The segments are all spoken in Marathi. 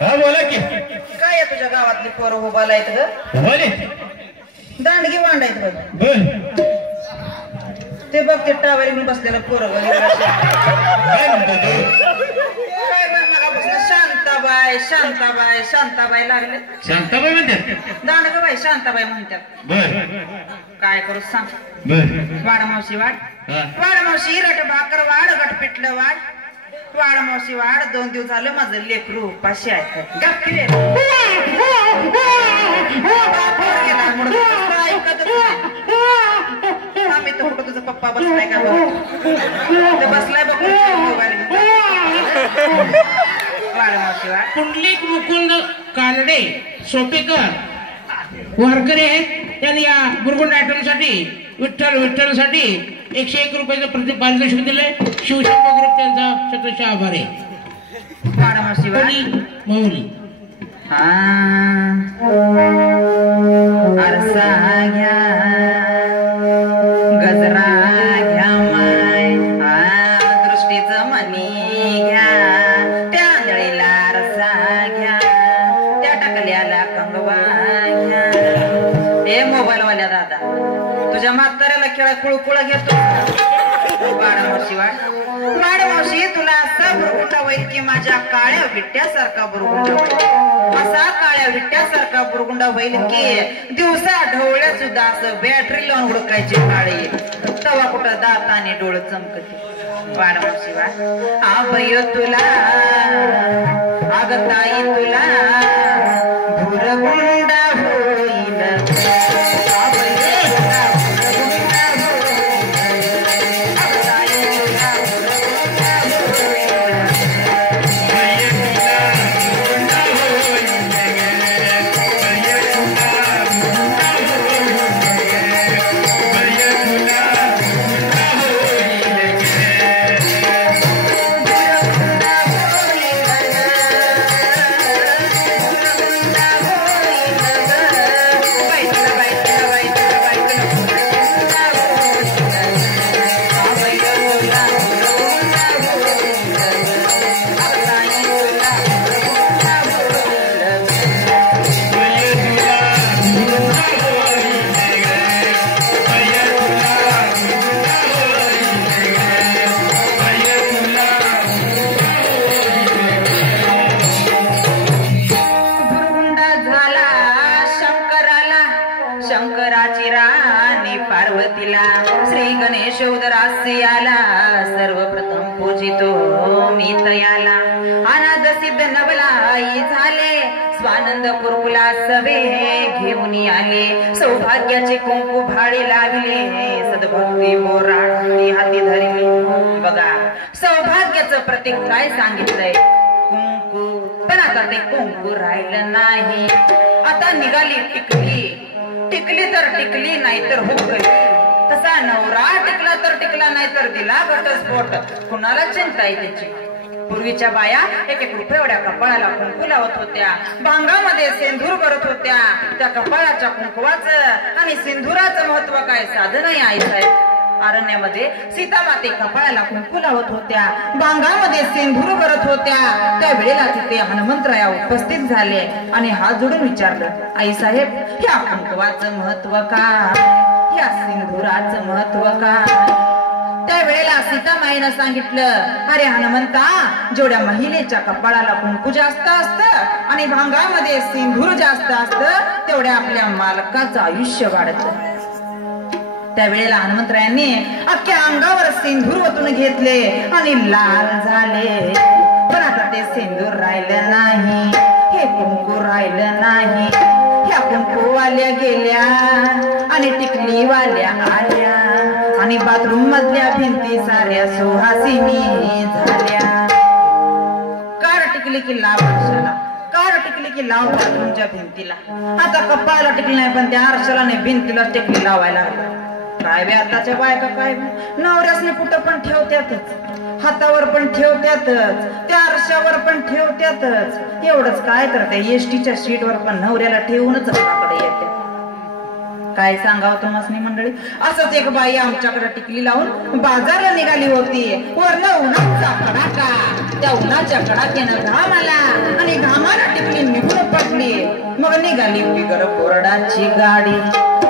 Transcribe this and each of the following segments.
हा बोला की. काय तुझ्या गावातली पोरं उभाला आहेत ग? बोले दांडगी वांडायत बघ. बोल. ते बघ ते टावर बसलेलं पोरं काय म्हणतो तू? काय मगापासून शांताबाई शांताबाई शांताबाई लागले. शांताबाई म्हणतात. दांडगबाई शांताबाई म्हणतात. बर काय करू सांग. बर वाड मावशी वाड. वाड मावशी रट भाकर वाढ गट पिटलं वाढ. वाड मावशी वाढ. 2 दिवस झालं माझं लेकरू उपाशी आहे. गप्पी रे. आम्ही तो कुठं तुझा पप्पा बसलाय का बघ. ते बसलाय बघ मोबाईल. वाड मावशी वाड. पुंडलिक मुकुंद कानडे सोपेकर वारकरी आहेत. त्यांनी या बुरगुंड आयटमसाठी विठ्ठल साठी 101 रुपयाचं पारितोषिक दिलंय. शिवशंकर ग्रुप त्यांचा शतश आभार आहे. वाड मावशी वाड. माऊली आरसा घ्या गजरा घ्या माय दृष्टीचं मनी घ्या. त्या आंधळीला आरसा घ्या. त्या टाकल्याला कंगवा घ्या. हे मोबाईल वाल्या दादा तुझ्या म्हाताऱ्याला खेळा कुळकुळा घेतो. वाड मावशी वाड. वाड मावशी तुला असा बुरगुंडा होईल की माझ्या काळ्या विट्ट्यासारखा बुरगुंडा होईल. असा काळ्या विट्ट्यासारखा बुरगुंडा होईल की दिवसा ढवळ्या सुद्धा असं बॅटरी लावून उडकायची काळे तवा कुठं दाताने डोळ चमकते. वाड मावशी वाड. आभय तुला आगताई तुला बुरगुंडा होईल. शंकराची राणी पार्वतीला श्री गणेश उदरास्याला सर्वप्रथम पूजितो मी तयाला. अनाथ सिद्ध नवलाई झाले स्वानंद कुरकुला सवे घेऊन आले. सौभाग्याचे कुंकू भाडे लावले सद्भक्ती बोराडी हाती धरली. बघा सौभाग्याचं प्रतीक काय सांगितलंय कुंकू. पण आता ते कुंकू राहिलं नाही. आता निघाली टिकली. टिकली तर टिकली नाहीतर हुकली. तसा नवरा टिकला तर टिकला नाहीतर दिला घटस्फोट. कुणाला चिंता आहे त्याची. पूर्वीच्या बाया 1-1 रुपये एवढ्या कपाळाला कुंकू लावत होत्या. भांगामध्ये सिंदूर भरत होत्या. त्या कपाळाच्या कुंकवाचं आणि सिंदुराचं महत्व काय साधन आहे आई साहेब. अरण्यामध्ये सीतामाते कपाळाला कुंकू लावत होत्या. भांगामध्ये सिंदूर भरत होत्या. त्यावेळेला तिथे हनुमंतराया उपस्थित झाले आणि हात जोडून विचारलं आई साहेब ह्या कुंकवाचं महत्व काय. ह्या सिंदुराचं महत्व काय. त्यावेळेला सीतामाईनं सांगितलं अरे हनुमंता जेवढ्या महिलेच्या कपाळाला कुंकू जास्त असतं आणि भांगामध्ये सिंदूर जास्त असतं तेवढ्या आपल्या मालकाचं आयुष्य वाढतं. त्यावेळेला हनुमंतरायांनी अख्ख्या अंगावर सिंदूर ओतून घेतले आणि लाल झाले. पण आता ते सिंदूर राहिलं नाही. हे कुंकू राहिलं नाही. ह्या कुंकूवाल्या गेल्या आणि टिकलीवाल्या आल्या आणि बाथरूम मधल्या भिंती साऱ्या सुहासिनी झाल्या. कार टिकली की लाव आरशाला. कार टिकली की लाव बाथरूमच्या भिंतीला. आता कपाळाला टिकली नाही पण त्या आरशाला नाही भिंतीला टिकली लावायला लागला. काय बे आताच्या बायका काय नवऱ्यासने कुठं पण ठेवत्यातच. हातावर पण ठेवत्यातच. त्या आरशावर पण ठेवत्यातच. एवढंच काय करते एसटीच्या सीटवर पण नवऱ्याला ठेवूनच आपल्याकडे येते. काय सांगावं तुम्हाला मंडळी, असंच एक बाई आमच्याकडे टिकली लावून बाजारला निघाली होती. वरनं उन्हाचा कडाका, त्या उन्हाच्या कडाक्यानं घाम आला आणि घामाला टिकली निघून पडली. मग निघाली बिगर बोर्डाची गाडी,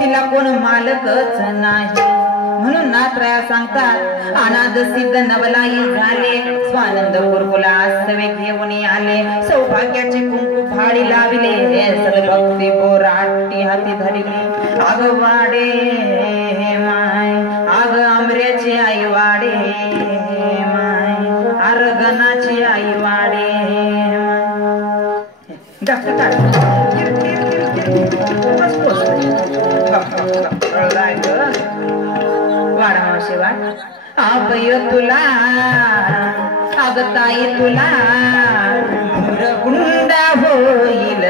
तिला कोण मालकच नाही. म्हणून नाथराया सांगतात, अनाथ सिद्ध नवलाई झाले, स्वानंद गुरुकुला सवे घेऊन आले. सौभाग्याचे कुंकू भाडी लाविले, सद्भक्ती बोराटी हाती धरली. आग वाडे माय, आग आंबऱ्याची आई वाडे माय, आरगनाची आई वाडे वाडा मावशी वाट. आबय तुला, अग ताई तुला गुंडा होईल.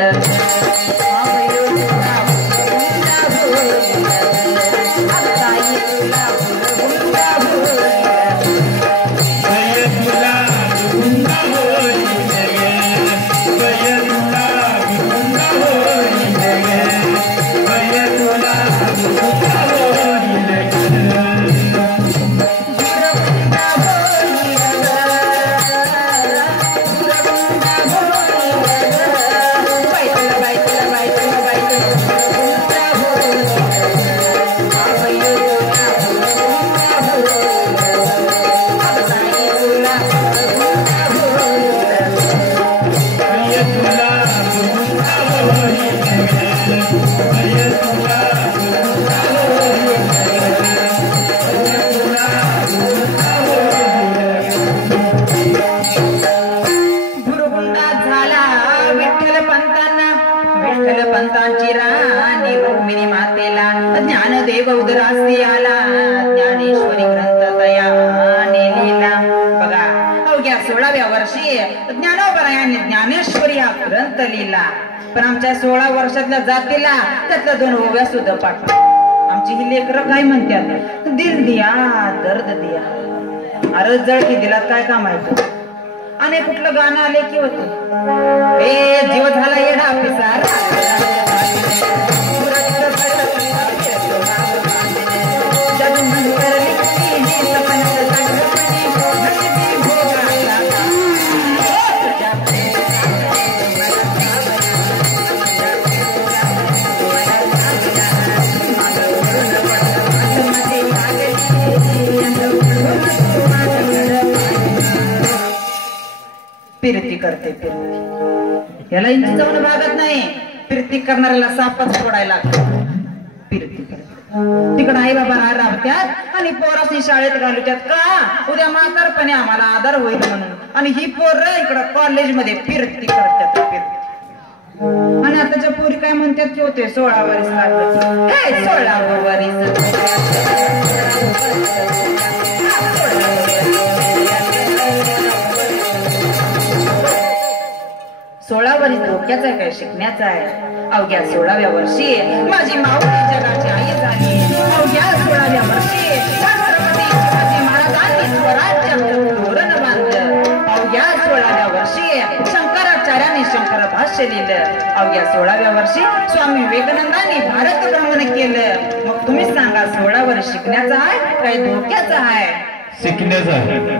आबय तुला गुंडा होईल, अग ताई तुला गुंडा होईल. बय तुला गुंडा होईल गे, बय तुला गुंडा होईल गे, बय तुला गुंडा होईल गे. पंतांची राणी रुक्मिणी मातेला ज्ञानदेव उदरासी आला. ज्ञानेश्वरी ग्रंथ तयाने लिहिला. बघा, अवघ्या 16व्या वर्षी ज्ञानोबरायाने ज्ञानेश्वरी हा ग्रंथ लिहिला. पण आमच्या 16 वर्षातल्या जातीला त्यातल्या 2 ओव्या सुद्धा पाठ. आमची ही लेकरं काय म्हणतात, दिल दिया दर्द दिया. अरे जळकी दिलात काय काम आहे. आणि कुठलं गाणं आले की होते, ए जीव झाला येडा पिसार. फिरती करते फिरती, याला इंची जाऊन भागत नाही. फिरती करणाऱ्याला सापच सोडायला लागतो. फिरती करते तिकडं आई बाबा राबत्यात आणि पोरासनी शाळेत घालूत्यात का, उद्या म्हातारपणे आम्हाला आधार होईल म्हणून. आणि ही पोरं इकडं कॉलेजमध्ये फिरती करतात फिरती. आणि आताच्या पोरी काय म्हणतात की होते 16 वर्ष लागलं, 16 वर्ष 16 वर्ष धोक्याचा आहे काय, शिकण्याचा आहे. अवघ्या 16व्या वर्षी माझी माऊली जगाची आई झाली. अवघ्या 16व्या वर्षी छत्रपती शिवाजी महाराजांनी स्वराज्याचं धोरण बांधलं. अवघ्या 16व्या वर्षी शंकराचार्याने शंकर भाष्य लिहिलं. अवघ्या 16व्या वर्षी स्वामी विवेकानंदांनी भारत भ्रमण केलं. मग तुम्ही सांगा, 16 वर्ष शिकण्याचा आहे काय धोक्याचा आहे? शिकण्याचा.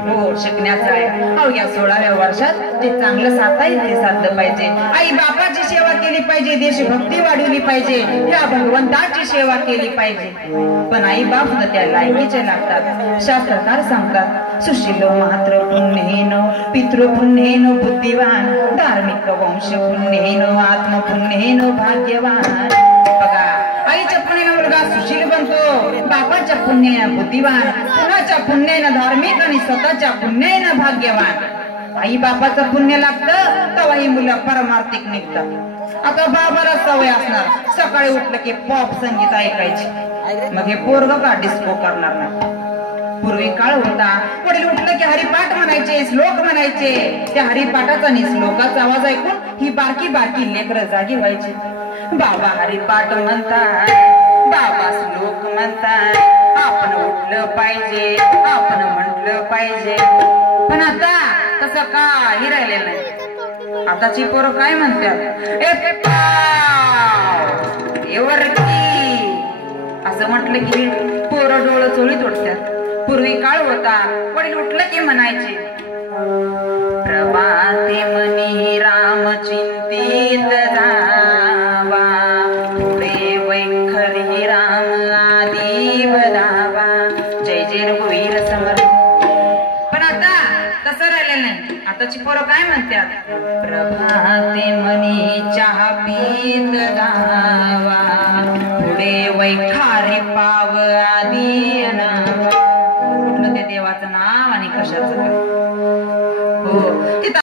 हो, शिकण्याचा आहे. अवघ्या 16व्या वर्षात जे चांगलं साधता येईल ते साधलं पाहिजे. आई बापाची सेवा केली पाहिजे, देशभक्ती वाढवली पाहिजे, त्या भगवंताची सेवा केली पाहिजे. पण आई बाप सुद्धा त्या लायकीचे लागतात. शास्त्रकार सांगतात, सुशीलो मात्र पुण्येनो, पितृपुण्येनो बुद्धिवान, धार्मिक वंश पुण्येनो, आत्मपुण्येनो भाग्यवान. बघा, आईच्या पुण्यानं मुलगा सुशील बनतो, बापाच्या पुण्यानं बुद्धिवान, कुणाच्या पुण्यानं धार्मिक आणि स्वतःच्या पुण्यानं भाग्यवान. आई बापाचं पुण्य लागतं तेव्हा ही मुलं परमार्थिक निघतात. आता बाबाला सवय असणार सकाळी उठलं की पॉप संगीत ऐकायची, मग हे पोरग का डिस्को करणार नाही. पूर्वी काळ होता, वडील उठलं की हरिपाठ म्हणायचे, श्लोक म्हणायचे. त्या हरिपाठाचा आणि श्लोकाचा आवाज ऐकून ही बारकी बारकी लेकरं जागी व्हायची. बाबा हरिपाठ म्हणतात, बाबा श्लोक म्हणतात, आपण उठलं पाहिजे, आपण म्हटलं पाहिजे. पण आता तसं काही राहिलेलं नाही. आताची पोरं काय म्हणतात, ए वरती असं म्हटलं की पोरं डोळं चोळीत उठतात. पूर्वी काळ होता वडील उठलं की म्हणायचे प्रभाते मनी राम चिंतित जावा पुढे वैखरी राम आदी बदावा जय जय रघुवीर समर्थ. पण आता तसं राहिलेलं नाही. आताची पोरं काय म्हणतात प्रभाते मनी चहा पीत जावा पुढे वैखारी पा